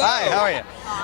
Hi, how are you?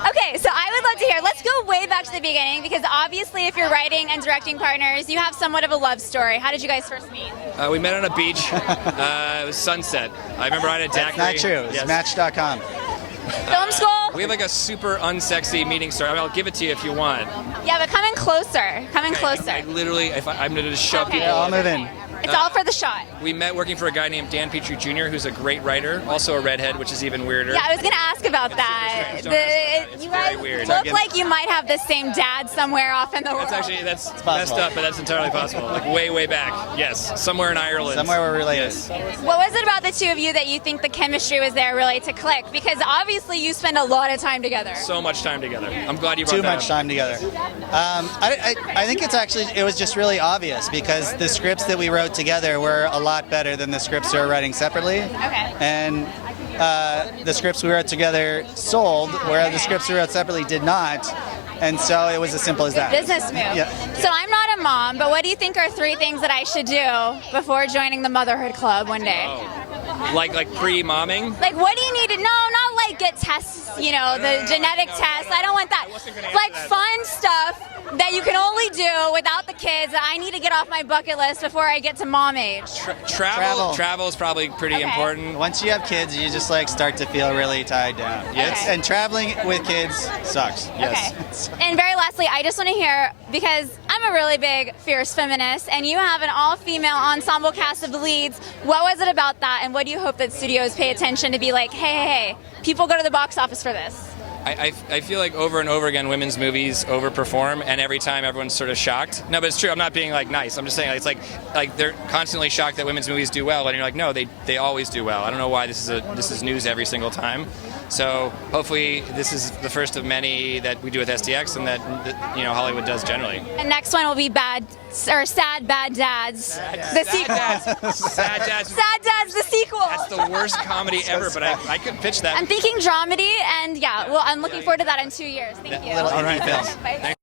Okay, so I would love to hear, let's go way back to the beginning, because obviously if you're writing and directing partners, you have somewhat of a love story. How did you guys first meet? We met on a beach. It was sunset. I remember I had a daiquiri. That's not true. It's Yes. Match.com. Film school? We have like a super unsexy meeting story. I mean, I'll give it to you if you want. Yeah, but come in closer. Come in closer. I literally, I'm going to just shove Okay. people. Yeah, I'll move in. It's all for the shot. We met working for a guy named Dan Petrie Jr., who's a great writer, also a redhead, which is even weirder. Yeah, I was going to ask about that. strange. Don't ask about that. It's You very guys weird. look like you might have the same dad somewhere off in the world. That's possible. messed up, but that's entirely possible. Like way, way back. Yes, somewhere in Ireland. Somewhere we're related. Yes. What was it about the two of you that you think the chemistry was there really to click? Because obviously you spend a lot of time together. So much time together. I'm glad you brought Too that much up. time together. I think it was just really obvious because the scripts that we wrote together were a lot better than the scripts we were writing separately. Okay. And the scripts we wrote together sold, whereas the scripts we wrote separately did not. And so it was as simple as that. Business move. Yeah. So I'm not a mom, but what do you think are 3 things that I should do before joining the motherhood club one day? Like pre-momming? Like, what do you need to know? Not like get tests, you know, the genetic test. I don't want that. Like fun stuff that you can only do without the kids that I need to get off my bucket list before I get to mom age. Travel is probably pretty Okay. important. Once you have kids, you just like start to feel really tied down. Yes. Okay. And traveling with kids sucks. Yes. Okay. And very lastly, I just want to hear, because I'm a really big fierce feminist, and you have an all-female ensemble cast of the leads. What was it about that, and what do you hope that studios pay attention to be like, hey, people go to the box office for this? I feel like over and over again women's movies overperform, and every time everyone's sort of shocked. No, but it's true. I'm not being like nice. I'm just saying it's like they're constantly shocked that women's movies do well, and you're like, no, they always do well. I don't know why this is news every single time. So hopefully this is the first of many that we do with SDX, and that Hollywood does generally. And next one will be Sad Bad Dads, the sequel. Sad Dads. Sad Dads, the sequel. That's the worst comedy ever, but I could pitch that. I'm thinking dramedy, and yeah, well, I'm looking forward to that in 2 years. Thank you. Little indie film. Bye.